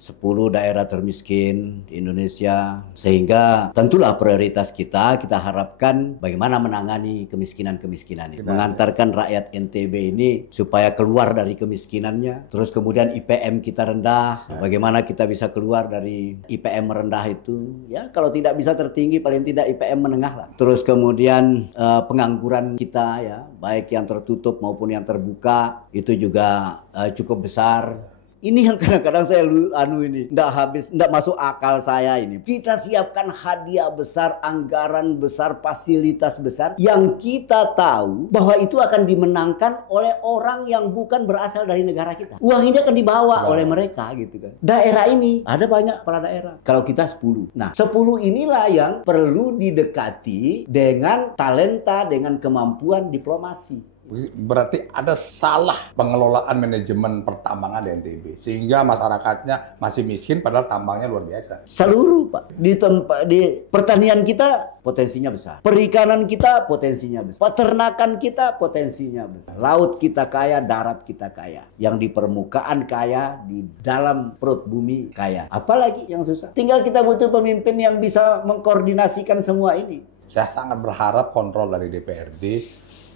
10 daerah termiskin di Indonesia, sehingga tentulah prioritas kita harapkan bagaimana menangani kemiskinan-kemiskinan ini, mengantarkan rakyat NTB ini supaya keluar dari kemiskinannya. Terus kemudian IPM kita rendah, bagaimana kita bisa keluar dari IPM rendah itu, ya kalau tidak bisa tertinggi paling tidak IPM menengah lah. Terus kemudian pengangguran kita ya, baik yang tertutup maupun yang terbuka itu juga cukup besar. Ini yang kadang-kadang saya nggak masuk akal saya ini. Kita siapkan hadiah besar, anggaran besar, fasilitas besar yang kita tahu bahwa itu akan dimenangkan oleh orang yang bukan berasal dari negara kita. Uang ini akan dibawa oleh mereka gitu kan. Daerah ini ada banyak kepala daerah. Kalau kita 10. Nah, 10 inilah yang perlu didekati dengan talenta, dengan kemampuan diplomasi. Berarti ada salah pengelolaan manajemen pertambangan di NTB sehingga masyarakatnya masih miskin padahal tambangnya luar biasa. Seluruh Pak di pertanian kita potensinya besar, perikanan kita potensinya besar, peternakan kita potensinya besar, laut kita kaya, darat kita kaya, yang di permukaan kaya, di dalam perut bumi kaya. Apalagi yang susah? Tinggal kita butuh pemimpin yang bisa mengkoordinasikan semua ini. Saya sangat berharap kontrol dari DPRD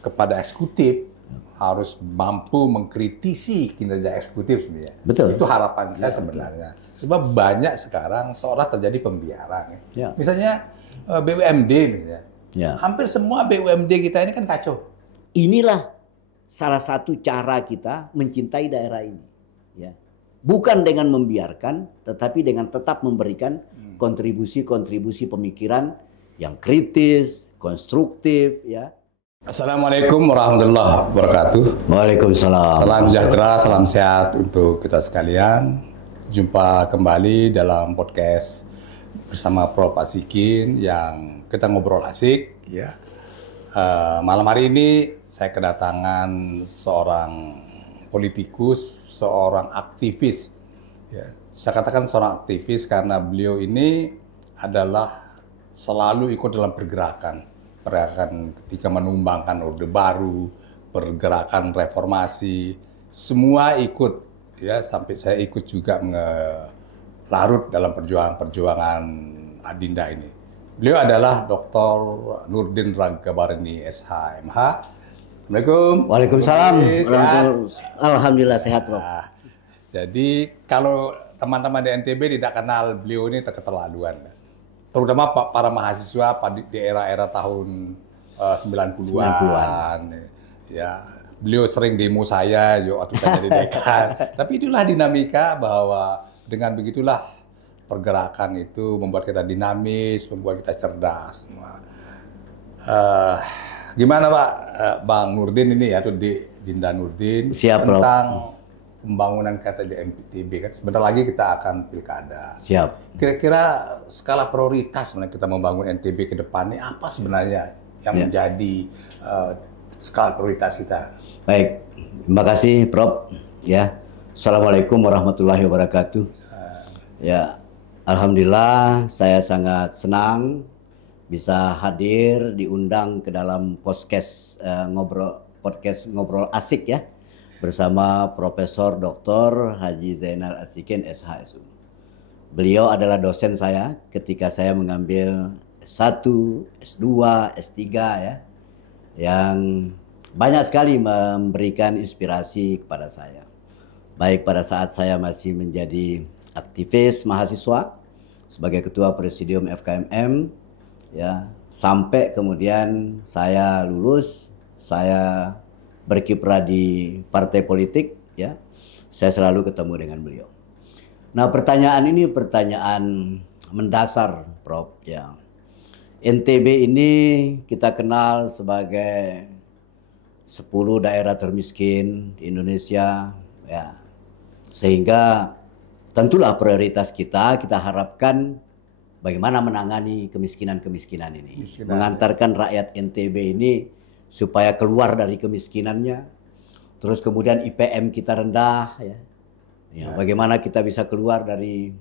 kepada eksekutif harus mampu mengkritisi kinerja eksekutif sebenarnya. Betul. Itu harapan saya sebenarnya. Sebab banyak sekarang seolah terjadi pembiaran. Ya. Misalnya BUMD misalnya. Ya. Hampir semua BUMD kita ini kan kacau. Inilah salah satu cara kita mencintai daerah ini. Ya. Bukan dengan membiarkan, tetapi dengan tetap memberikan kontribusi-kontribusi pemikiran yang kritis, konstruktif, ya. Assalamualaikum warahmatullahi wabarakatuh. Waalaikumsalam. Salam sejahtera, salam sehat untuk kita sekalian. Jumpa kembali dalam podcast bersama Prof. Asikin yang kita ngobrol asik. Ya. Malam hari ini saya kedatangan seorang politikus, seorang aktivis. Ya. Saya katakan seorang aktivis karena beliau ini adalah selalu ikut dalam pergerakan ketika menumbangkan Orde Baru, pergerakan reformasi, semua ikut ya, sampai saya ikut juga larut dalam perjuangan Adinda ini. Beliau adalah Dr. Nurdin Ragabareni SH.MH. Assalamualaikum. Waalaikumsalam. Alhamdulillah sehat, Prof. Nah, jadi kalau teman-teman di NTB tidak kenal beliau ini terketerlaluan. Terutama para mahasiswa di era-era tahun 90-an. Ya, beliau sering demo saya waktu saya jadi dekan. Tapi itulah dinamika bahwa dengan begitulah pergerakan itu membuat kita dinamis, membuat kita cerdas. Gimana Pak Bang Nurdin ini ya, Dinda Nurdin. Siap, tentang pembangunan kata di NTB kan sebentar lagi kita akan pilkada. Siap. Kira-kira skala prioritas kita membangun NTB ke depan ini apa sebenarnya yang menjadi skala prioritas kita? Baik, terima kasih Prof. Ya, Assalamualaikum warahmatullahi wabarakatuh. Ya, alhamdulillah saya sangat senang bisa hadir diundang ke dalam podcast ngobrol asik ya. Bersama Profesor Dr. Haji Zainal Asikin SH.SU. Beliau adalah dosen saya ketika saya mengambil S1, S2, S3 ya. Yang banyak sekali memberikan inspirasi kepada saya. Baik pada saat saya masih menjadi aktivis mahasiswa sebagai ketua presidium FKMM ya, sampai kemudian saya lulus, saya berkiprah di partai politik ya, saya selalu ketemu dengan beliau. Nah, pertanyaan ini pertanyaan mendasar, Prof. Ya. NTB ini kita kenal sebagai 10 daerah termiskin di Indonesia ya. Sehingga tentulah prioritas kita harapkan bagaimana menangani kemiskinan-kemiskinan ini, mengantarkan rakyat NTB ini supaya keluar dari kemiskinannya. Terus kemudian IPM kita rendah ya. Bagaimana kita bisa keluar dari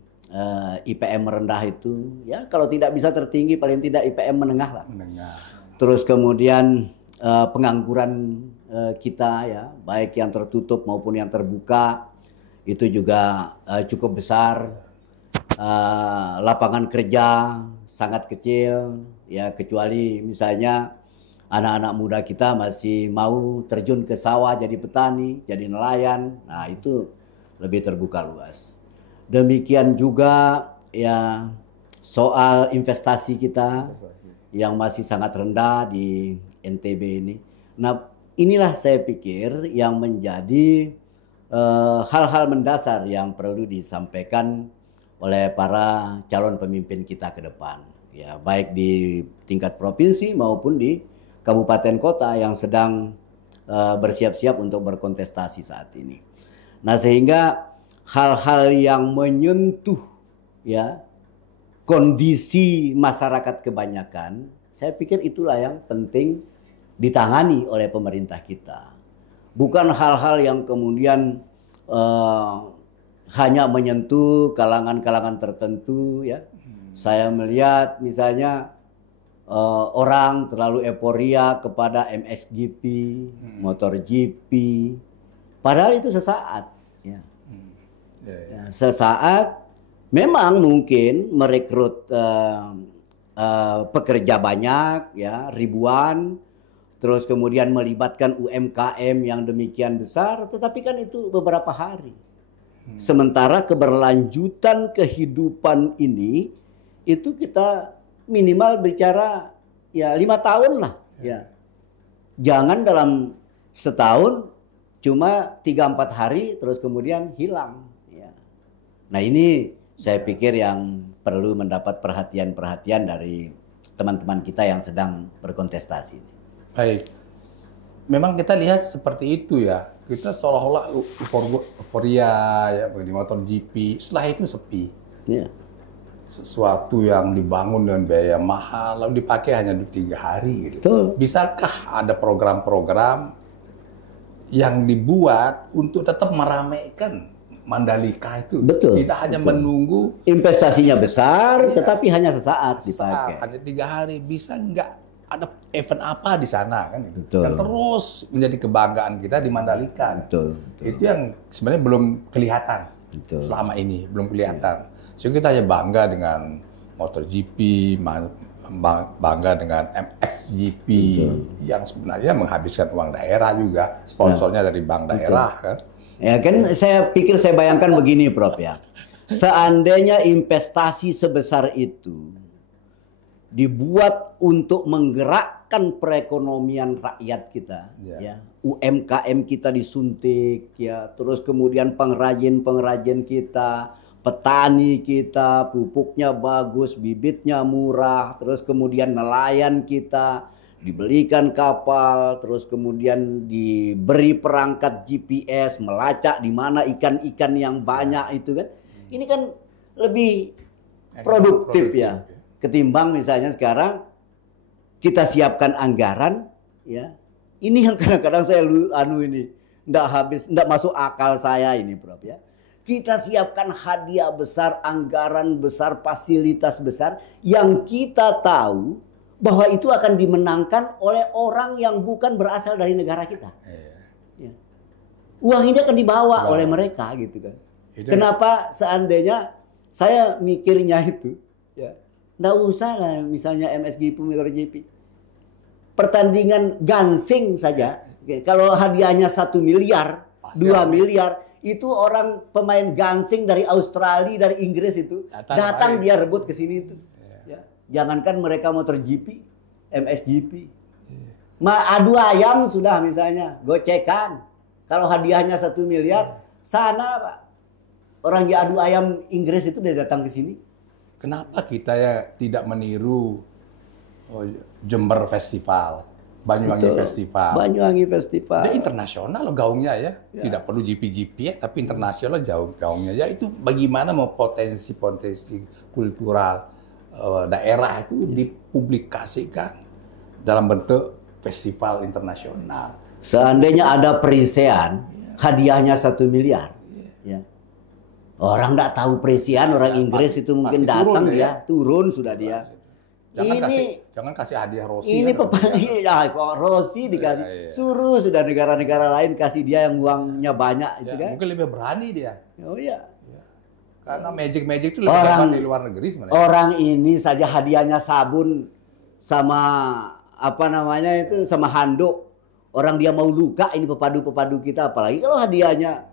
IPM rendah itu ya, kalau tidak bisa tertinggi paling tidak IPM menengah lah. Terus kemudian pengangguran kita ya, baik yang tertutup maupun yang terbuka itu juga cukup besar. Lapangan kerja sangat kecil, ya, kecuali misalnya anak-anak muda kita masih mau terjun ke sawah jadi petani, jadi nelayan. Nah, itu lebih terbuka luas. Demikian juga ya soal investasi kita yang masih sangat rendah di NTB ini. Nah, inilah saya pikir yang menjadi hal-hal mendasar yang perlu disampaikan oleh para calon pemimpin kita ke depan, ya, baik di tingkat provinsi maupun di kabupaten kota yang sedang bersiap-siap untuk berkontestasi saat ini. Nah, sehingga hal-hal yang menyentuh ya kondisi masyarakat kebanyakan, saya pikir itulah yang penting ditangani oleh pemerintah kita. Bukan hal-hal yang kemudian hanya menyentuh kalangan-kalangan tertentu, ya. Saya melihat misalnya orang terlalu euforia kepada MXGP, MotoGP, padahal itu sesaat, ya. Ya, sesaat memang mungkin merekrut pekerja banyak, ya, ribuan, terus kemudian melibatkan UMKM yang demikian besar, tetapi kan itu beberapa hari. Sementara keberlanjutan kehidupan ini itu kita minimal bicara ya 5 tahun lah, ya. Jangan dalam setahun cuma 3-4 hari terus kemudian hilang, ya. Nah, ini saya pikir yang perlu mendapat perhatian-perhatian dari teman-teman kita yang sedang berkontestasi. Baik. Memang kita lihat seperti itu, ya. Kita seolah-olah euforia ya di MotoGP, setelah itu sepi. Ya. Sesuatu yang dibangun dengan biaya mahal lalu dipakai hanya 3 hari gitu. Betul. Bisakah ada program-program yang dibuat untuk tetap meramaikan Mandalika itu? Betul. Tidak hanya betul. menunggu investasinya besar, iya, tetapi hanya sesaat dipakai. hanya 3 hari. Bisa nggak ada event apa di sana kan? Betul. Yang terus menjadi kebanggaan kita di Mandalika. Betul, betul. Itu yang sebenarnya belum kelihatan. Betul. Selama ini belum kelihatan. Sehingga kita hanya bangga dengan MotoGP, bangga dengan MXGP, betul, yang sebenarnya menghabiskan uang daerah juga, sponsornya dari bank daerah, betul, kan? Ya kan, saya pikir, saya bayangkan begini, Prof, ya. Seandainya investasi sebesar itu dibuat untuk menggerakkan perekonomian rakyat kita, ya, UMKM kita disuntik, ya, terus kemudian pengrajin-pengrajin kita, petani kita, pupuknya bagus, bibitnya murah, terus kemudian nelayan kita dibelikan kapal, terus kemudian diberi perangkat GPS, melacak di mana ikan-ikan yang banyak itu kan. Ini kan lebih produktif, ya, ketimbang misalnya sekarang kita siapkan anggaran, ya. Ini yang kadang-kadang saya ndak masuk akal saya ini, Prof, ya. Kita siapkan hadiah besar, anggaran besar, fasilitas besar yang kita tahu bahwa itu akan dimenangkan oleh orang yang bukan berasal dari negara kita. Ya. Uang ini akan dibawa oleh mereka, gitu kan. Kenapa seandainya saya mikirnya itu, ya, nggak usah lah misalnya MXGP, MotoGP. Pertandingan gansing saja, kalau hadiahnya 1 miliar, 2 miliar, itu orang pemain gansing dari Australia, dari Inggris itu datang dia rebut ke sini itu. Ya. Jangankan mereka MotoGP, MXGP. Adu ayam sudah misalnya, gocekan. Kalau hadiahnya 1 miliar, sana Pak, orang yang adu ayam Inggris itu dia datang ke sini. Kenapa kita ya tidak meniru Jember Festival, Banyuwangi, betul, Festival? Banyuwangi Festival. Dia internasional loh gaungnya, ya. Tidak perlu GP ya, tapi internasional jauh gaungnya. Ya, itu bagaimana mau potensi-potensi kultural daerah itu dipublikasikan dalam bentuk festival internasional. Seandainya ada perisean, hadiahnya 1 miliar. Ya. Orang nggak tahu perisean, orang Inggris itu mungkin datang, turun sudah dia. Jangan kasih hadiah Rossi. Ini ya, kok Rossi dikasih. Suruh sudah negara-negara lain kasih dia yang uangnya banyak, itu kan. Mungkin lebih berani dia. Oh iya. Karena magic itu lebih hebat di luar negeri sebenarnya. Orang ini saja hadiahnya sabun sama apa namanya itu sama handuk. Orang dia mau luka ini pepadu-pepadu kita, apalagi kalau hadiahnya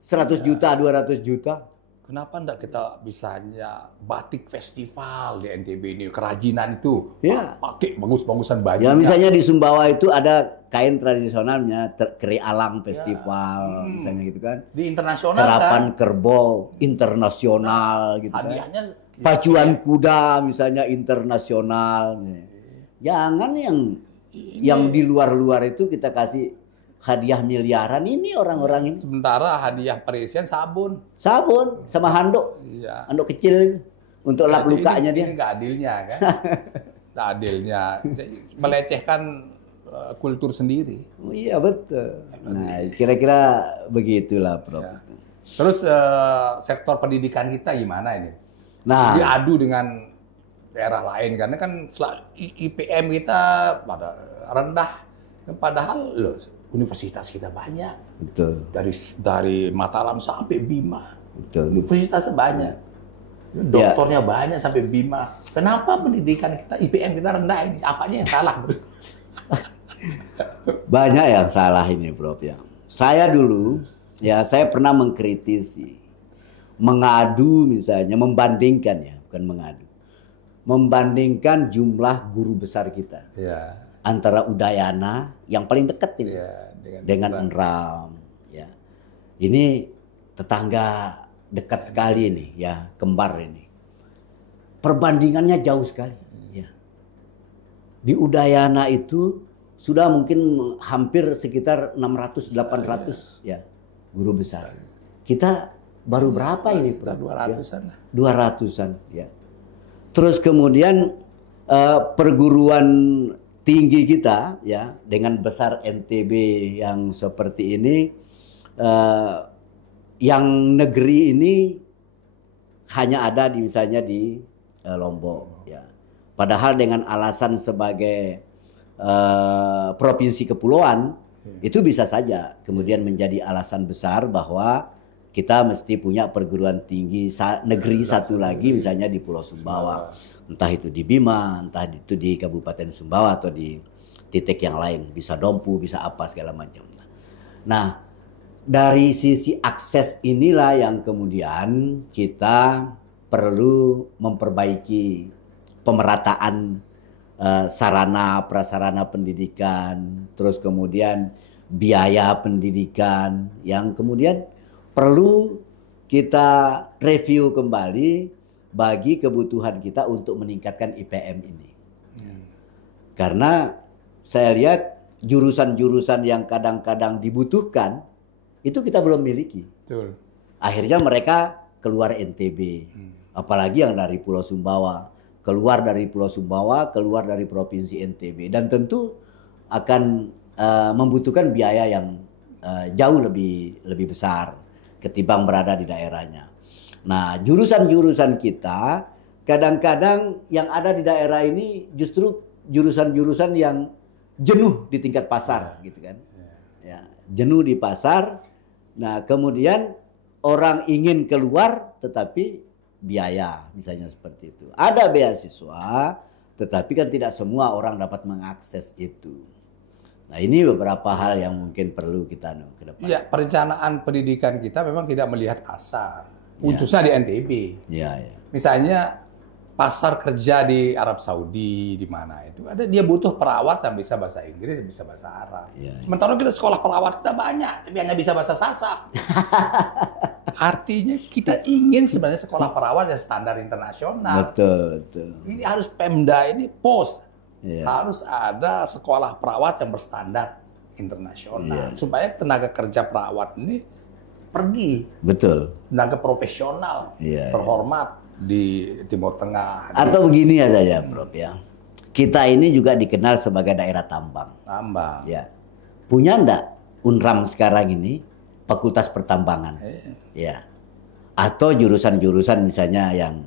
100 juta, 200 juta. Kenapa enggak kita bisanya batik festival di NTB ini, kerajinan itu, Ya. pakai bagus-bagusan bajunya. Ya misalnya di Sumbawa itu ada kain tradisionalnya, Keri Alang Festival, misalnya gitu kan. Di internasional Kerapan kan, Kerbau internasional gitu kan. hadiahnya Pacuan kuda misalnya internasional. Jangan yang di luar-luar itu kita kasih hadiah miliaran, ini orang-orang ini. sementara hadiah presiden sabun. Sabun sama handuk. Iya. Handuk kecil untuk lap Jadi lukanya dia. Ini nggak adilnya kan. Nggak adilnya. Jadi, melecehkan kultur sendiri. Oh, iya betul. Nah, kira-kira begitulah, Prof. Ya. Terus sektor pendidikan kita gimana ini? Nah, Jadi adu dengan daerah lain karena kan IPM kita pada rendah, padahal loh, universitas kita banyak betul, dari Mataram sampai Bima, betul. universitasnya banyak, doktornya banyak sampai Bima. Kenapa pendidikan kita IPM kita rendah ini? Apanya yang salah? Banyak yang salah ini, Prof. Ya. Saya dulu, ya saya pernah mengkritisi, mengadu misalnya, membandingkan ya, bukan mengadu. Membandingkan jumlah guru besar kita. Ya. Antara Udayana yang paling dekat ini Ya, dengan Enram. Ya. Ini tetangga dekat sekali nih, ya kembar ini. Perbandingannya jauh sekali. Ya. Di Udayana itu sudah mungkin hampir sekitar 600-800 ya guru besar. Kita baru berapa ini? Kita 200-an lah. 200-an ya. Terus kemudian perguruan tinggi kita ya dengan besar NTB yang seperti ini, yang negeri ini hanya ada di misalnya di Lombok ya. Padahal dengan alasan sebagai provinsi kepulauan itu bisa saja kemudian menjadi alasan besar bahwa kita mesti punya perguruan tinggi negeri satu lagi misalnya di Pulau Sumbawa. Entah itu di Bima, entah itu di Kabupaten Sumbawa atau di titik yang lain. Bisa Dompu, bisa apa segala macam. Nah, dari sisi akses inilah yang kemudian kita perlu memperbaiki pemerataan sarana prasarana pendidikan, terus kemudian biaya pendidikan yang kemudian perlu kita review kembali bagi kebutuhan kita untuk meningkatkan IPM ini. Karena saya lihat jurusan-jurusan yang kadang-kadang dibutuhkan itu kita belum miliki. Betul. Akhirnya mereka keluar NTB, apalagi yang dari Pulau Sumbawa, keluar dari Pulau Sumbawa, keluar dari provinsi NTB, dan tentu akan membutuhkan biaya yang jauh lebih besar ketimbang berada di daerahnya. Nah, jurusan-jurusan kita kadang-kadang yang ada di daerah ini justru jurusan-jurusan yang jenuh di tingkat pasar, gitu kan? Ya, jenuh di pasar. Nah, kemudian orang ingin keluar, tetapi biaya, misalnya seperti itu. Ada beasiswa, tetapi kan tidak semua orang dapat mengakses itu. Nah, ini beberapa hal yang mungkin perlu kita ke depan. Iya, perencanaan pendidikan kita memang tidak melihat pasar, khususnya di NTB. Iya, ya. Misalnya pasar kerja di Arab Saudi, di mana itu ada dia butuh perawat yang bisa bahasa Inggris, bisa bahasa Arab. Ya. Sementara kita sekolah perawat kita banyak, tapi hanya bisa bahasa Sasak. Artinya kita ingin sebenarnya sekolah perawat yang standar internasional. Betul, betul. Ini harus Pemda ini Ya. harus ada sekolah perawat yang berstandar internasional supaya tenaga kerja perawat ini pergi, Betul. tenaga profesional, terhormat di Timur Tengah. Atau begini ya saja, Prof ya. Kita ini juga dikenal sebagai daerah tambang. Tambang. Ya. Punya enggak Unram sekarang ini fakultas pertambangan? Ya. Atau jurusan-jurusan misalnya yang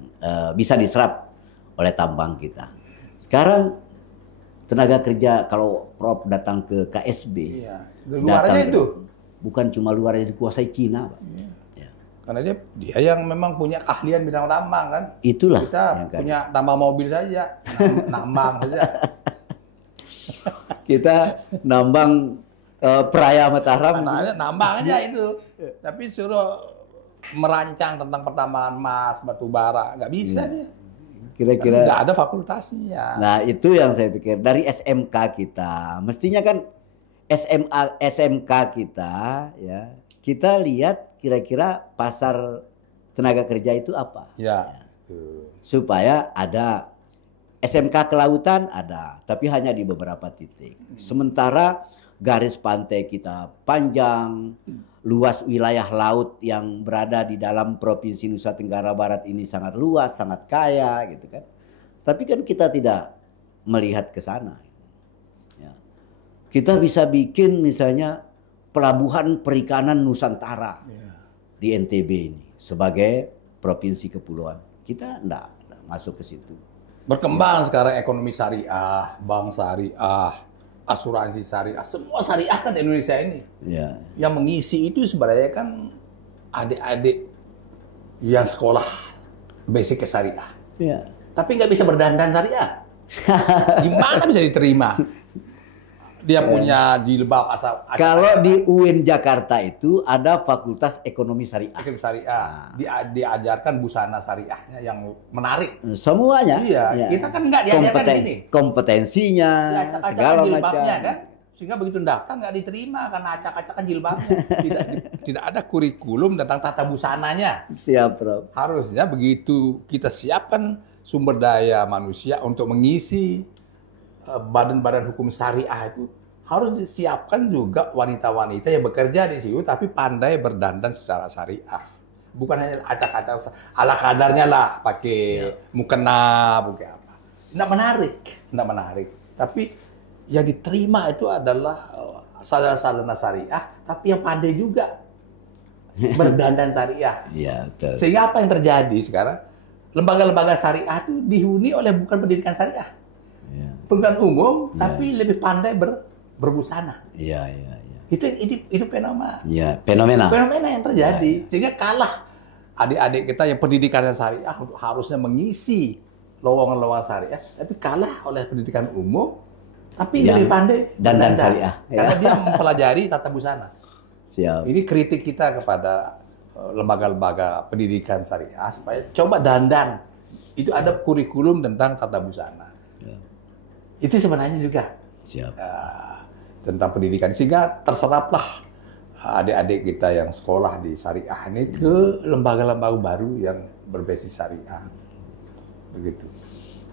bisa diserap oleh tambang kita. Sekarang tenaga kerja kalau Prof datang ke KSB, Luarnya itu bukan cuma luarnya dikuasai Cina, Pak. Ya. Karena dia yang memang punya keahlian bidang tambang kan. Itulah Kita yang kan. punya tambang mobil saja, nambang saja. Kita nambang Peraya Mataram. Nambang aja itu. Tapi suruh merancang tentang pertambangan emas, batu bara, nggak bisa dia. Kira-kira Nggak ada fakultasnya. Nah, itu yang saya pikir dari SMK kita. Mestinya kan SMK kita ya. Kita lihat kira-kira pasar tenaga kerja itu apa. Ya. Supaya ada SMK kelautan ada, tapi hanya di beberapa titik. Sementara garis pantai kita panjang, luas wilayah laut yang berada di dalam Provinsi Nusa Tenggara Barat ini sangat luas, sangat kaya gitu kan. Tapi kan kita tidak melihat ke sana. Ya. Kita bisa bikin misalnya pelabuhan perikanan Nusantara di NTB ini sebagai provinsi kepulauan. Kita enggak masuk ke situ. Berkembang sekarang ekonomi syariah, bank syariah, asuransi syariah, semua syariah kan di Indonesia ini. Ya. Yang mengisi itu sebenarnya kan adik-adik yang sekolah basic ke syariah. Ya. Tapi nggak bisa berdandan syariah. Gimana bisa diterima? Dia punya jilbab asal. Kalau di UIN Jakarta itu ada Fakultas Ekonomi Syariah. Ekonomi syariah, diajarkan busana syariahnya yang menarik. Semuanya. Iya, kita kan nggak diajarkan di sini. Kompetensinya, segala macam. Kan? Sehingga begitu daftar nggak diterima karena acak-acakan jilbabnya. Tidak ada kurikulum tentang tata busananya. Siap, Prof. Harusnya begitu kita siapkan sumber daya manusia untuk mengisi badan-badan hukum syariah itu, harus disiapkan juga wanita-wanita yang bekerja di situ tapi pandai berdandan secara syariah. Bukan hanya acak-acak ala kadarnya lah, pakai mukena, pakai apa. Nggak menarik. Tapi yang diterima itu adalah sarana syariah, tapi yang pandai juga berdandan syariah. Iya, betul. Sehingga apa yang terjadi sekarang? Lembaga-lembaga syariah itu dihuni oleh bukan pendidikan syariah. Ya. Pendidikan umum, tapi lebih pandai berbusana. Iya. Itu fenomena. Iya, fenomena. Fenomena yang terjadi. Sehingga kalah adik-adik kita yang pendidikannya syariah harusnya mengisi lowongan-lowongan syariah, tapi kalah oleh pendidikan umum, tapi Yang lebih pandai dandan syariah. Karena dia mempelajari tata busana. Siap. Ini kritik kita kepada lembaga-lembaga pendidikan syariah supaya coba dandan. Itu ada kurikulum tentang tata busana. Itu sebenarnya juga Siap. tentang pendidikan, sehingga terseraplah adik-adik kita yang sekolah di syariah ini ke lembaga-lembaga baru yang berbasis syariah. Begitu.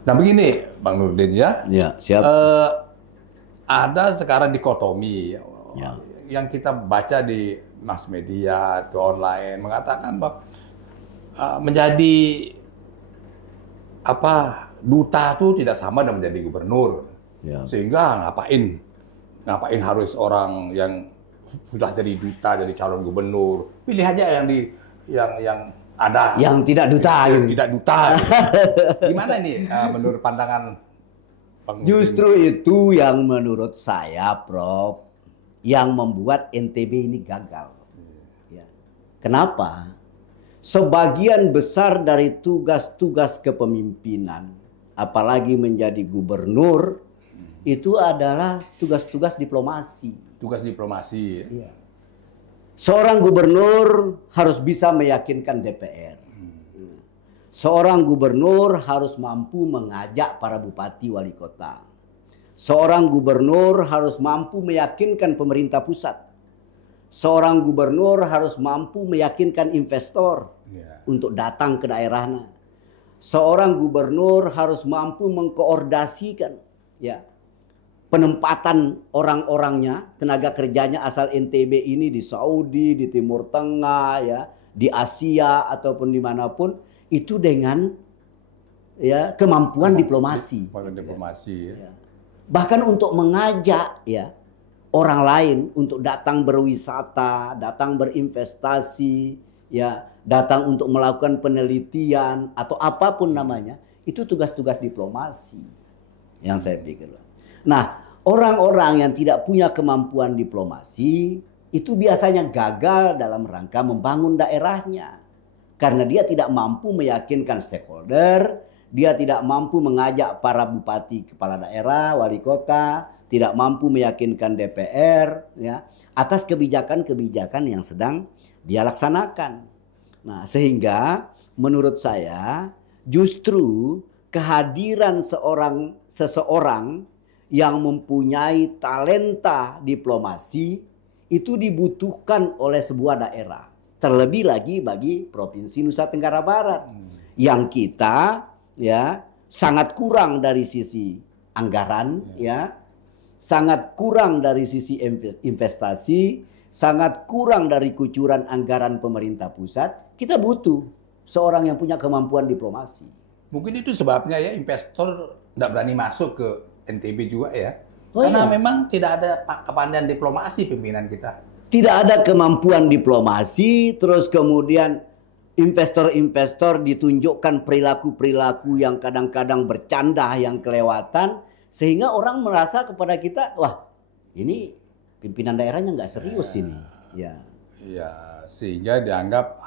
Nah begini, Bang Nurdin ya. Ya, siap. Ada sekarang dikotomi Ya. yang kita baca di mass media atau online mengatakan bahwa menjadi duta itu tidak sama dengan menjadi gubernur. Ya. Sehingga ngapain harus orang yang sudah jadi duta, jadi calon gubernur. Pilih aja yang ada. Yang tidak duta. Yang gitu. tidak duta. Gimana ini menurut pandangan Bang Nurdin? Justru itu yang menurut saya, Prof, yang membuat NTB ini gagal. Ya. Kenapa? Sebagian besar dari tugas-tugas kepemimpinan, apalagi menjadi gubernur, itu adalah tugas-tugas diplomasi. Tugas diplomasi. Iya. Seorang gubernur harus bisa meyakinkan DPR. Seorang gubernur harus mampu mengajak para bupati wali kota. Seorang gubernur harus mampu meyakinkan pemerintah pusat. Seorang gubernur harus mampu meyakinkan investor untuk datang ke daerahnya. Seorang gubernur harus mampu mengkoordinasikan penempatan orang-orangnya, tenaga kerjanya asal NTB ini di Saudi, di Timur Tengah, di Asia ataupun dimanapun, itu dengan kemampuan diplomasi. Bahkan untuk mengajak orang lain untuk datang berwisata, datang berinvestasi, datang untuk melakukan penelitian atau apapun namanya, itu tugas-tugas diplomasi yang saya pikir. Nah, orang-orang yang tidak punya kemampuan diplomasi itu biasanya gagal dalam rangka membangun daerahnya. Karena dia tidak mampu meyakinkan stakeholder, dia tidak mampu mengajak para bupati, kepala daerah, wali kota, tidak mampu meyakinkan DPR ya atas kebijakan-kebijakan yang sedang dia laksanakan. Nah, sehingga menurut saya justru kehadiran seseorang yang mempunyai talenta diplomasi itu dibutuhkan oleh sebuah daerah. Terlebih lagi bagi Provinsi Nusa Tenggara Barat yang kita ya sangat kurang dari sisi anggaran ya, sangat kurang dari sisi investasi, sangat kurang dari kucuran anggaran pemerintah pusat. Kita butuh seorang yang punya kemampuan diplomasi. Mungkin itu sebabnya ya investor tidak berani masuk ke NTB juga ya. Oh, karena iya. memang tidak ada kepandaian diplomasi pimpinan kita. Tidak ada kemampuan diplomasi, terus kemudian investor-investor ditunjukkan perilaku-perilaku yang kadang-kadang bercanda, yang kelewatan, sehingga orang merasa kepada kita, wah ini pimpinan daerahnya nggak serius ini. Ya. Ya, sehingga dianggap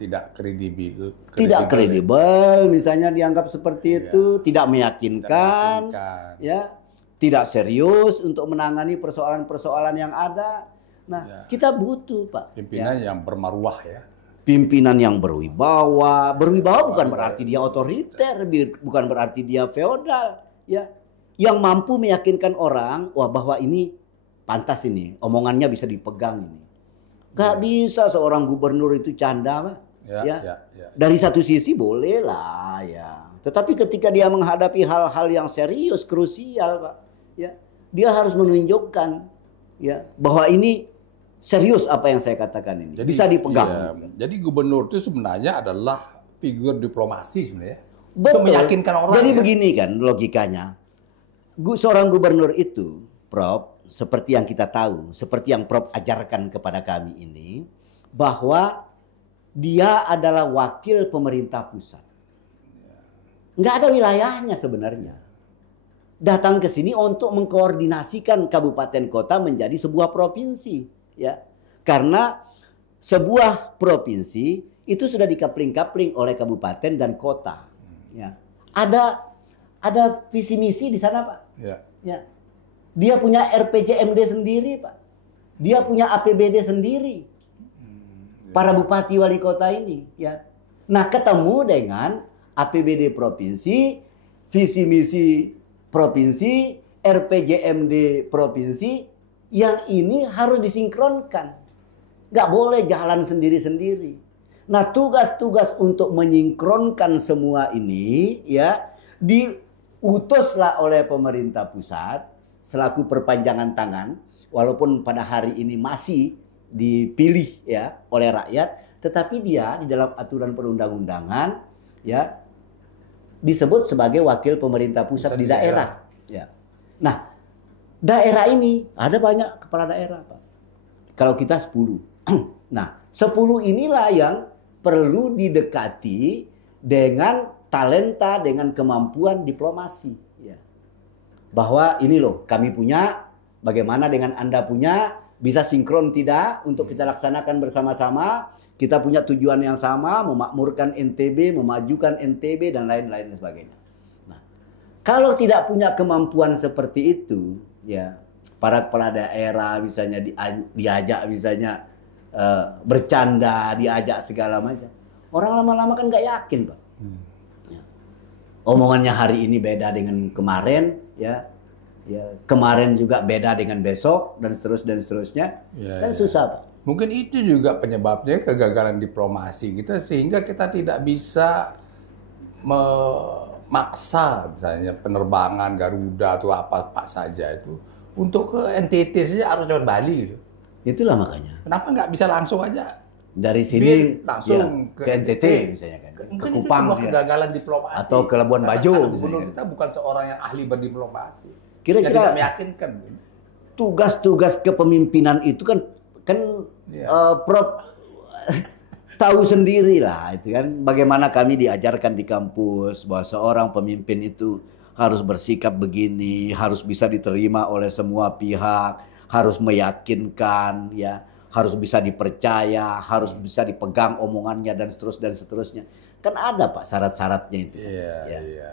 tidak kredibel. Tidak kredibel, misalnya dianggap seperti itu, tidak meyakinkan, ya, tidak serius untuk menangani persoalan-persoalan yang ada. Nah, kita butuh, Pak, pimpinan yang bermaruah ya. Pimpinan yang berwibawa. Berwibawa bukan berarti dia otoriter, bukan berarti dia feodal, ya. Yang mampu meyakinkan orang, wah bahwa ini pantas ini, omongannya bisa dipegang ini. Gak bisa seorang gubernur itu canda, Pak. Ya. Dari satu sisi boleh lah, ya. Tetapi ketika dia menghadapi hal-hal yang serius, krusial, Pak, ya, dia harus menunjukkan, ya, bahwa ini serius apa yang saya katakan ini. Jadi, bisa dipegang. Iya, jadi gubernur itu sebenarnya adalah figur diplomasi sebenarnya. Betul. Untuk meyakinkan orang. Jadi ya. begini kan logikanya. Seorang gubernur itu, Prof, seperti yang kita tahu, seperti yang Prof ajarkan kepada kami ini, bahwa dia adalah wakil pemerintah pusat. Nggak ada wilayahnya sebenarnya. Datang ke sini untuk mengkoordinasikan kabupaten kota menjadi sebuah provinsi, ya. Karena sebuah provinsi itu sudah dikapling-kapling oleh kabupaten dan kota, ya. Ada visi misi di sana, Pak. Ya. Dia punya RPJMD sendiri, Pak. Dia punya APBD sendiri. Para bupati wali kota ini, ya. Nah, ketemu dengan APBD provinsi, visi misi provinsi, RPJMD provinsi, yang ini harus disinkronkan. Nggak boleh jalan sendiri-sendiri. Nah, tugas-tugas untuk menyinkronkan semua ini, ya, diutuslah oleh pemerintah pusat selaku perpanjangan tangan, walaupun pada hari ini masih dipilih ya oleh rakyat, tetapi dia di dalam aturan perundang-undangan ya disebut sebagai wakil pemerintah pusat di daerah. Ya. Nah, daerah ini ada banyak kepala daerah, Pak. Kalau kita 10. Nah, 10 inilah yang perlu didekati dengan talenta, dengan kemampuan diplomasi. Ya. Bahwa ini loh, kami punya, bagaimana dengan Anda punya, bisa sinkron tidak untuk kita laksanakan bersama-sama. Kita punya tujuan yang sama, memakmurkan NTB, memajukan NTB, dan lain-lain sebagainya. Nah, kalau tidak punya kemampuan seperti itu, ya para kepala daerah misalnya diajak misalnya bercanda, diajak segala macam. Orang lama-lama kan nggak yakin, Pak. Ya. Omongannya hari ini beda dengan kemarin, ya. Ya, kemarin juga beda dengan besok dan seterusnya, kan susah, Pak. Mungkin itu juga penyebabnya kegagalan diplomasi kita, sehingga kita tidak bisa memaksa misalnya penerbangan Garuda atau apa saja itu untuk ke NTT saja harus lewat Bali gitu. Itulah makanya. Kenapa nggak bisa langsung aja dari sini langsung ya, ke NTT misalnya kan, mungkin ke Kupang itu kegagalan diplomasi atau ke Labuan Bajo. Karena gubernur kita bukan seorang yang ahli berdiplomasi. Kira-kira tidak meyakinkan. Tugas-tugas kepemimpinan itu kan Prof tahu sendiri lah itu kan, bagaimana kami diajarkan di kampus bahwa seorang pemimpin itu harus bersikap begini, harus bisa diterima oleh semua pihak, harus meyakinkan, ya, harus bisa dipercaya, harus bisa dipegang omongannya dan seterusnya. Kan ada Pak syarat-syaratnya itu. Iya, Ya. iya.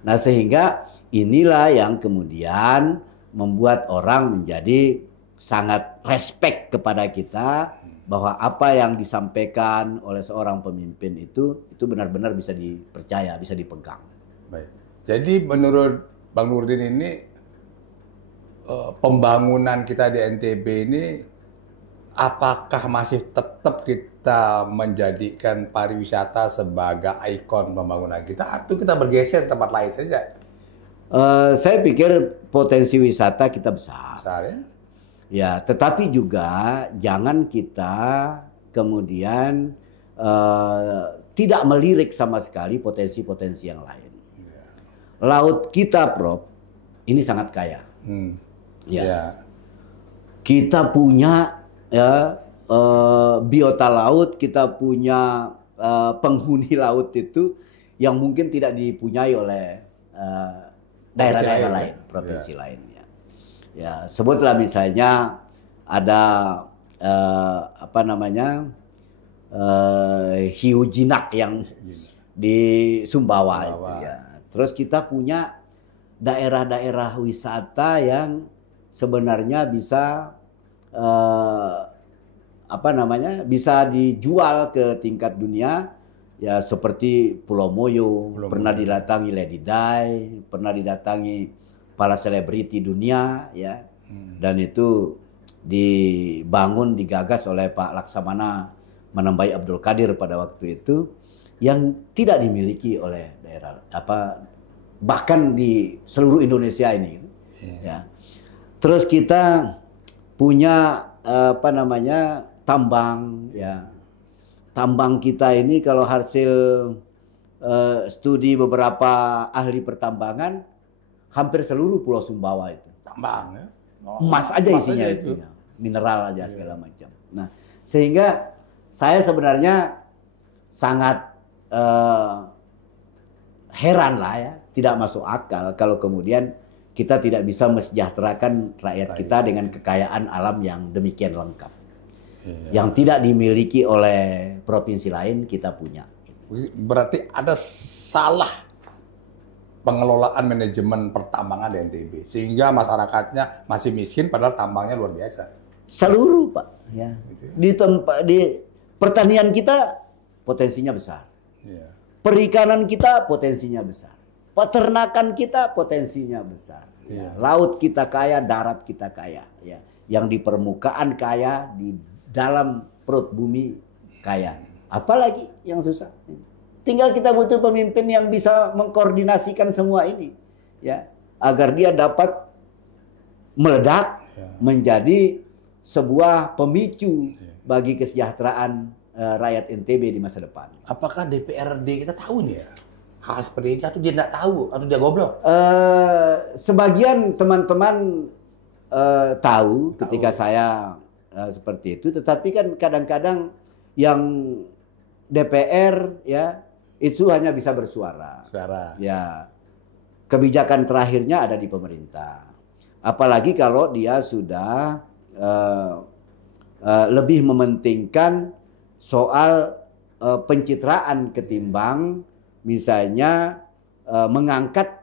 Nah sehingga inilah yang kemudian membuat orang menjadi sangat respect kepada kita bahwa apa yang disampaikan oleh seorang pemimpin itu benar-benar bisa dipercaya, bisa dipegang. Baik. Jadi menurut Bang Nurdin ini pembangunan kita di NTB ini apakah masih tetap kita menjadikan pariwisata sebagai ikon pembangunan kita atau kita bergeser ke tempat lain saja? Saya pikir potensi wisata kita besar. Besar ya? Ya, tetapi juga jangan kita kemudian tidak melirik sama sekali potensi-potensi yang lain. Laut kita, Prof, ini sangat kaya. Ya. Ya. Kita punya ya biota laut, kita punya penghuni laut itu yang mungkin tidak dipunyai oleh daerah-daerah lain, provinsi lain. Ya, sebutlah misalnya ada hiu jinak yang di Sumbawa itu ya. Terus kita punya daerah-daerah wisata yang sebenarnya bisa bisa dijual ke tingkat dunia ya, seperti Pulau Moyo, pernah didatangi Lady Di, pernah didatangi para selebriti dunia ya. Dan itu digagas oleh Pak Laksamana Manambai Abdul Qadir pada waktu itu, yang tidak dimiliki oleh daerah bahkan di seluruh Indonesia ini ya. Terus kita punya tambang ya. Tambang kita ini kalau hasil studi beberapa ahli pertambangan, hampir seluruh Pulau Sumbawa itu tambang ya. Emas aja isinya itu. Mineral aja segala macam. Nah, sehingga saya sebenarnya sangat heran lah ya, tidak masuk akal kalau kemudian kita tidak bisa mesejahterakan rakyat kita dengan kekayaan alam yang demikian lengkap. Yang tidak dimiliki oleh provinsi lain kita punya. Berarti ada salah pengelolaan manajemen pertambangan di NTB sehingga masyarakatnya masih miskin padahal tambangnya luar biasa. Seluruh Pak ya. Di pertanian kita potensinya besar. Perikanan kita potensinya besar. Peternakan kita potensinya besar. Laut kita kaya, darat kita kaya ya. Yang di permukaan kaya, di dalam perut bumi kaya. Apalagi yang susah? Tinggal kita butuh pemimpin yang bisa mengkoordinasikan semua ini ya, agar dia dapat meledak menjadi sebuah pemicu bagi kesejahteraan rakyat NTB di masa depan. Apakah DPRD kita tahu nih ya hal seperti ini, atau dia nggak tahu, atau dia goblok? Sebagian teman-teman tahu ketika saya seperti itu, tetapi kan kadang-kadang yang DPR ya itu hanya bisa bersuara. Ya, kebijakan terakhirnya ada di pemerintah. Apalagi kalau dia sudah lebih mementingkan soal pencitraan ketimbang misalnya mengangkat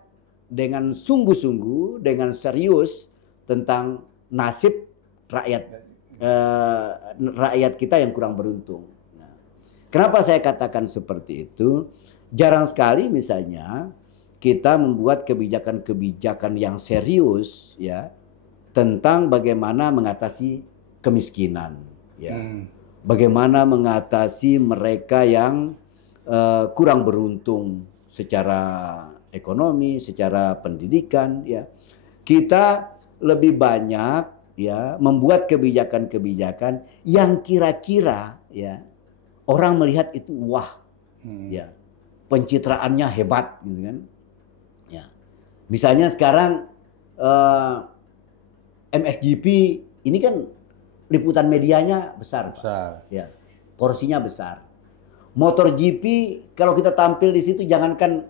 dengan sungguh-sungguh, dengan serius tentang nasib rakyat kita yang kurang beruntung. Kenapa saya katakan seperti itu? Jarang sekali misalnya kita membuat kebijakan-kebijakan yang serius ya tentang bagaimana mengatasi kemiskinan ya. Bagaimana mengatasi mereka yang kurang beruntung secara ekonomi, secara pendidikan ya. Kita lebih banyak ya membuat kebijakan-kebijakan yang kira-kira ya orang melihat itu wah, ya pencitraannya hebat, gitu kan? Ya, misalnya sekarang MXGP ini kan liputan medianya besar. Ya, porsinya besar. MotoGP kalau kita tampil di situ jangankan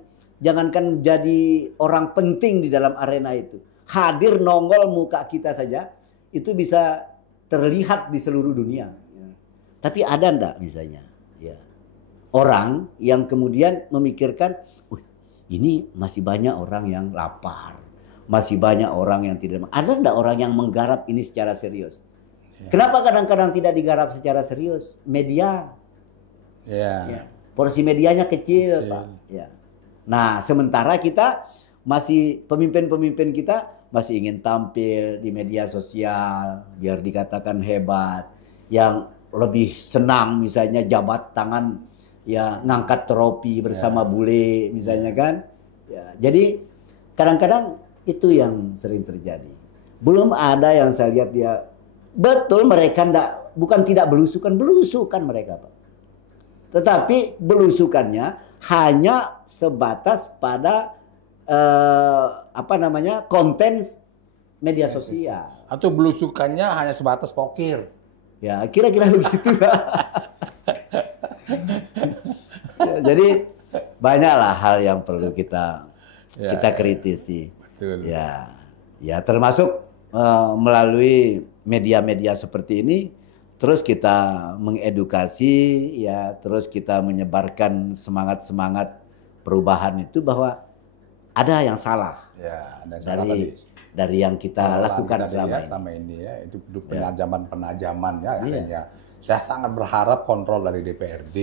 jadi orang penting di dalam arena itu, hadir nongol muka kita saja itu bisa terlihat di seluruh dunia. Ya. Tapi ada enggak misalnya ya, orang yang kemudian memikirkan, ini masih banyak orang yang lapar, masih banyak orang yang tidak. Ada enggak orang yang menggarap ini secara serius? Ya. Kenapa kadang-kadang tidak digarap secara serius? Media. Ya. Porsi medianya kecil, Pak. Ya. Nah, sementara kita masih, pemimpin-pemimpin kita masih ingin tampil di media sosial biar dikatakan hebat, yang lebih senang misalnya jabat tangan ya, ngangkat trofi bersama bule misalnya kan. Ya, jadi kadang-kadang itu yang sering terjadi. Belum ada yang saya lihat dia betul, mereka bukan tidak belusukan mereka, Pak. Tetapi belusukannya hanya sebatas pada konten media sosial. Atau belusukannya hanya sebatas pokir. Ya, kira-kira begitu. Ya, jadi banyaklah hal yang perlu kita kritisi. Betul. Ya termasuk melalui media-media seperti ini, terus kita mengedukasi, ya, terus kita menyebarkan semangat-semangat perubahan itu, bahwa ada yang salah. Ya, ada yang salah tadi. Dari yang kita lakukan selama ini ya, itu penajaman ya. Akhirnya saya sangat berharap kontrol dari DPRD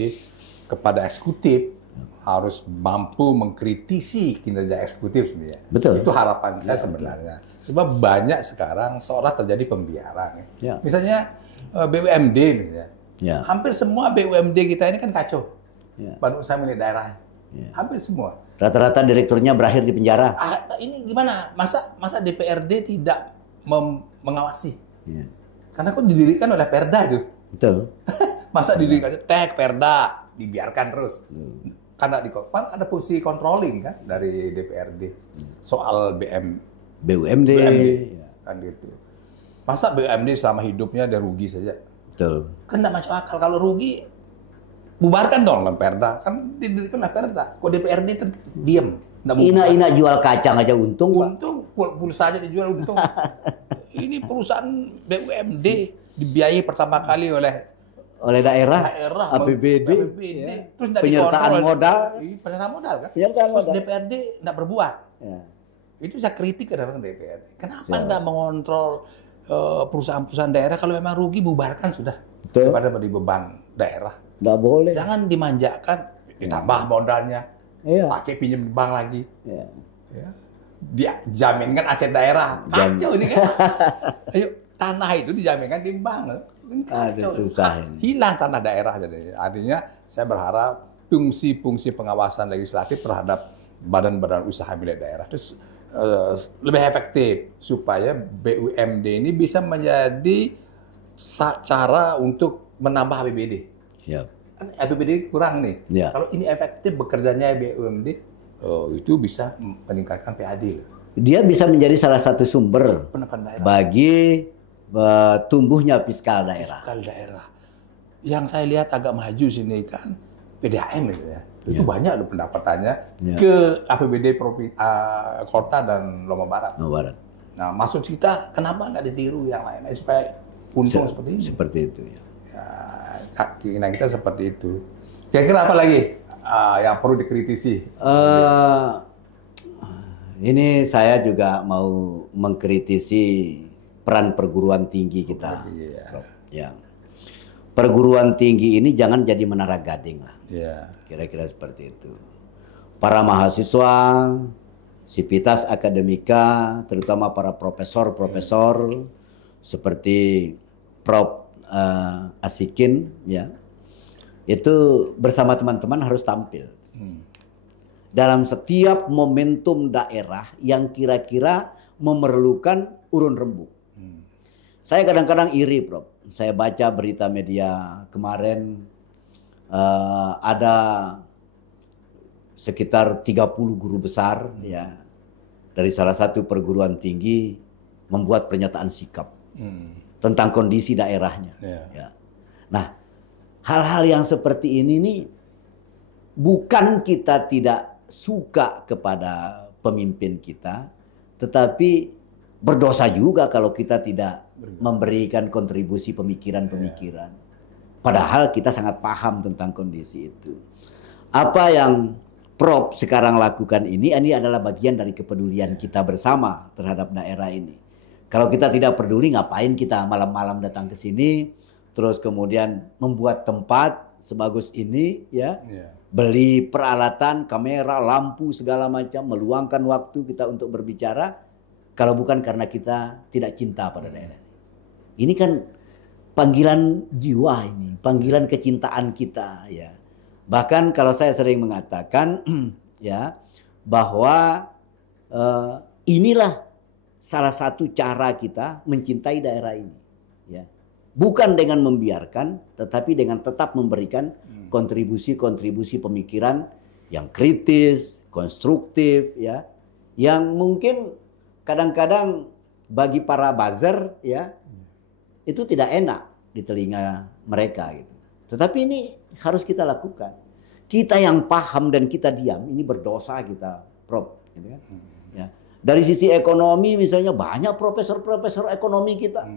kepada eksekutif harus mampu mengkritisi kinerja eksekutif sebenarnya. Betul. Itu harapan saya sebenarnya. Sebab banyak sekarang seolah terjadi pembiaran. Ya. Misalnya BUMD misalnya. Ya. Hampir semua BUMD kita ini kan kacau. Ya. Badan usaha milik daerah. Ya. Hampir semua. Rata-rata direkturnya berakhir di penjara. Ini gimana? Masa DPRD tidak mengawasi? Ya. Karena kok didirikan oleh Perda itu. Betul. Masa didirikan Perda dibiarkan terus. Karena ada fungsi controlling kan dari DPRD soal BUMD. Kan gitu. Masa BUMD selama hidupnya dia rugi saja? Betul. Kan tidak masuk akal. Kalau rugi, bubarkan dong Perda. Kan didirikan oleh Perda. Kok DPRD diam? Ina jual kacang aja untung. Untung, pulsa aja dijual untung. Ini perusahaan BUMD dibiayai pertama kali oleh daerah APBD. Ya. Terus penyertaan modal. Penyertaan modal kan? Terus DPRD tidak berbuat. Ya. Itu saya kritik kadang-kadang DPRD. Kenapa tidak mengontrol perusahaan-perusahaan daerah? Kalau memang rugi, bubarkan sudah. Betul. Daripada beri beban daerah. Nggak boleh. Jangan dimanjakan, ditambah modalnya, pakai pinjam bank lagi. Ya. Dia jaminkan aset daerah. Kacau ini kan. Ayo, tanah itu dijaminkan di bank. Ada susah ini. Hilang tanah daerah. Jadi artinya saya berharap fungsi-fungsi pengawasan legislatif terhadap badan-badan usaha milik daerah itu lebih efektif supaya BUMD ini bisa menjadi cara untuk menambah APBD. Siap. Kan APBD kurang nih. Ya. Kalau ini efektif bekerjanya BUMD, itu bisa meningkatkan PAD. Dia bisa menjadi salah satu sumber bagi tumbuhnya fiskal daerah. Fiskal daerah. Yang saya lihat agak maju sini kan PDAM gitu ya. Itu banyak loh pendapatannya ke APBD kota dan Lombok Barat. Nah, maksud kita kenapa nggak ditiru yang lain supaya untung seperti ini? Seperti itu ya. Keinginan kita seperti itu. Kira-kira apa lagi yang perlu dikritisi? Ini saya juga mau mengkritisi peran perguruan tinggi kita. Ya. Perguruan tinggi ini jangan jadi menara gading lah. Kira-kira seperti itu. Para mahasiswa, sivitas akademika, terutama para profesor-profesor seperti Prof. Asikin, ya, itu bersama teman-teman harus tampil dalam setiap momentum daerah yang kira-kira memerlukan urun rembuk. Saya kadang-kadang iri, Prof. Saya baca berita media kemarin, ada sekitar 30 guru besar ya dari salah satu perguruan tinggi membuat pernyataan sikap tentang kondisi daerahnya. Ya. Nah, hal-hal yang seperti ini nih, bukan kita tidak suka kepada pemimpin kita, tetapi berdosa juga kalau kita tidak memberikan kontribusi pemikiran-pemikiran. Padahal kita sangat paham tentang kondisi itu. Apa yang Prof sekarang lakukan ini adalah bagian dari kepedulian kita bersama terhadap daerah ini. Kalau kita tidak peduli, ngapain kita malam-malam datang ke sini, terus kemudian membuat tempat sebagus ini, ya, beli peralatan, kamera, lampu, segala macam, meluangkan waktu kita untuk berbicara, kalau bukan karena kita tidak cinta pada daerah ini. Ini kan panggilan jiwa ini, panggilan kecintaan kita, ya. Bahkan kalau saya sering mengatakan, ya, bahwa inilah salah satu cara kita mencintai daerah ini, ya. Bukan dengan membiarkan, tetapi dengan tetap memberikan kontribusi-kontribusi pemikiran yang kritis, konstruktif, ya, yang mungkin kadang-kadang bagi para buzzer, ya, itu tidak enak di telinga mereka gitu. Tetapi ini harus kita lakukan. Kita yang paham dan kita diam, ini berdosa kita, Prof. Gitu kan? Ya. Dari sisi ekonomi misalnya banyak profesor-profesor ekonomi kita,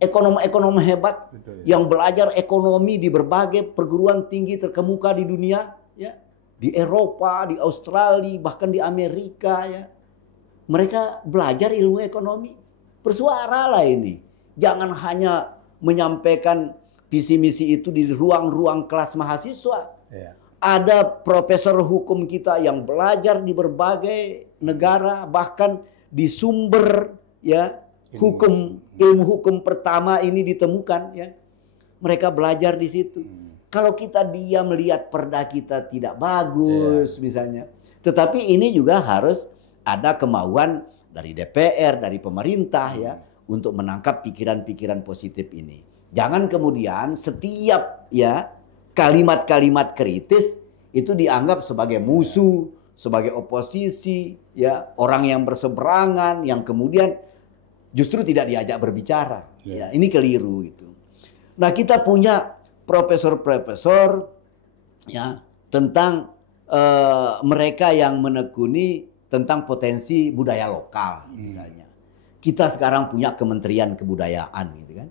ekonom-ekonom hebat. Betul, ya. Yang belajar ekonomi di berbagai perguruan tinggi terkemuka di dunia, ya, di Eropa, di Australia, bahkan di Amerika, ya. Mereka belajar ilmu ekonomi. Bersuaralah ini. Jangan hanya menyampaikan visi misi itu di ruang-ruang kelas mahasiswa. Ya. Ada profesor hukum kita yang belajar di berbagai negara, bahkan di sumber, ya, ilmu hukum pertama ini ditemukan, ya. Mereka belajar di situ. Kalau kita diam melihat perda kita tidak bagus, misalnya. Tetapi ini juga harus ada kemauan dari DPR, dari pemerintah, ya, untuk menangkap pikiran-pikiran positif ini. Jangan kemudian setiap, ya, kalimat-kalimat kritis itu dianggap sebagai musuh, sebagai oposisi, ya, orang yang berseberangan, yang kemudian justru tidak diajak berbicara. Ya, ini keliru itu. Nah, kita punya profesor-profesor, ya, tentang mereka yang menekuni tentang potensi budaya lokal, misalnya. Kita sekarang punya Kementerian Kebudayaan, gitu kan.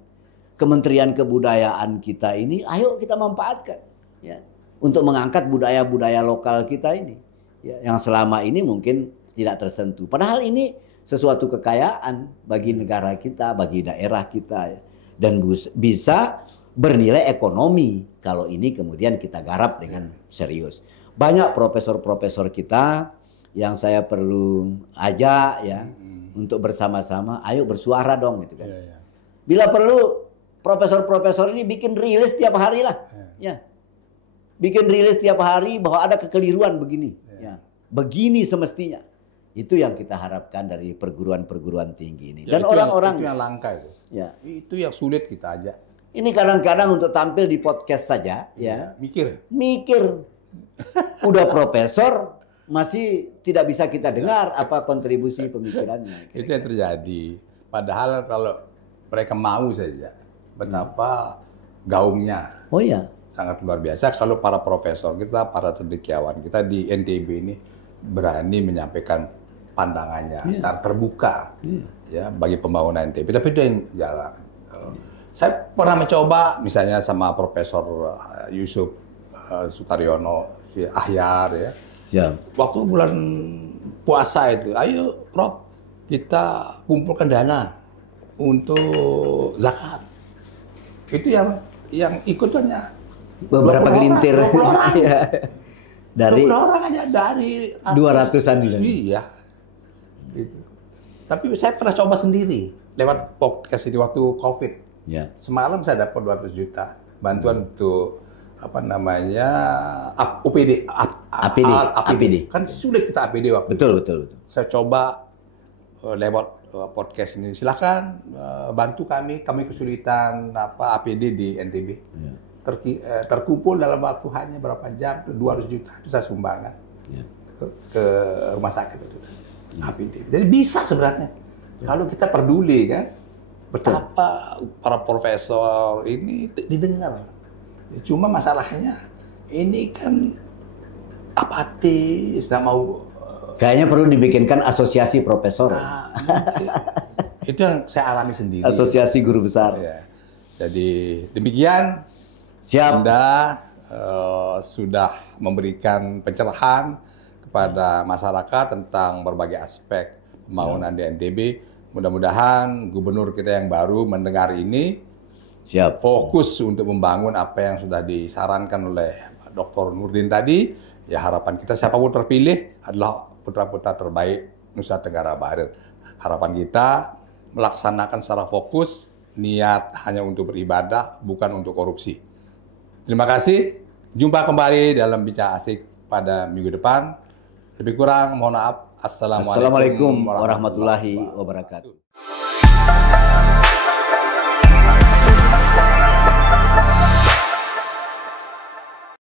Kementerian Kebudayaan kita ini, ayo kita manfaatkan, ya, untuk mengangkat budaya-budaya lokal kita ini, ya, yang selama ini mungkin tidak tersentuh. Padahal ini sesuatu kekayaan bagi negara kita, bagi daerah kita, ya, dan bisa bernilai ekonomi kalau ini kemudian kita garap dengan serius. Banyak profesor-profesor kita yang saya perlu ajak, ya, untuk bersama-sama, ayo bersuara dong, gitu kan. Bila perlu profesor-profesor ini bikin rilis tiap hari lah, ya, bikin rilis tiap hari bahwa ada kekeliruan begini, ya, begini semestinya. Itu yang kita harapkan dari perguruan-perguruan tinggi ini. Dan orang-orang itu yang langka itu, ya, itu yang sulit kita ajak. Ini kadang-kadang untuk tampil di podcast saja, ya, mikir, udah profesor masih tidak bisa kita dengar apa kontribusi pemikirannya. Itu yang terjadi. Padahal kalau mereka mau saja, betapa gaungnya. Oh ya, sangat luar biasa kalau para profesor kita, para cendekiawan kita di NTB ini berani menyampaikan pandangannya secara terbuka, ya, bagi pembangunan NTB. Tapi itu yang jarang. Saya pernah mencoba, misalnya sama Profesor Yusuf Sutaryono, si Ahyar, ya. Ya. Waktu bulan puasa itu, ayo Prof, kita kumpulkan dana untuk zakat. Itu yang ikut hanya beberapa gelintir. 20 orang. Ya. Dari 20 orang aja dari 200-an. Iya. Gitu. Tapi saya pernah coba sendiri lewat podcast ini waktu Covid. Ya. Semalam saya dapat 200 juta bantuan untuk apa namanya APD. Kan sulit kita APD waktu betul, itu. Betul. Saya coba lewat podcast ini, silahkan bantu kami kesulitan APD di NTB. Ya. Terkumpul dalam waktu hanya berapa jam, 200 juta itu saya sumbangkan, ya, ke rumah sakit itu, APD. Jadi bisa sebenarnya, kalau kita peduli, kan, betapa para profesor ini didengar. Cuma masalahnya ini kan apatis, nggak mau. Kayaknya perlu dibikinkan asosiasi profesor. Itu yang saya alami sendiri. Asosiasi Guru Besar. Ya. Jadi demikian. Siap. Anda sudah memberikan pencerahan kepada masyarakat tentang berbagai aspek pembangunan di NTB. Mudah-mudahan gubernur kita yang baru mendengar ini Siap. fokus untuk membangun apa yang sudah disarankan oleh Pak Dr. Nurdin tadi. Ya harapan kita siapapun terpilih adalah putra-putra terbaik Nusa Tenggara Barat. Harapan kita melaksanakan secara fokus, niat hanya untuk beribadah, bukan untuk korupsi. Terima kasih. Jumpa kembali dalam Bincang Asik pada minggu depan. Lebih kurang mohon maaf. Assalamualaikum warahmatullahi wabarakatuh.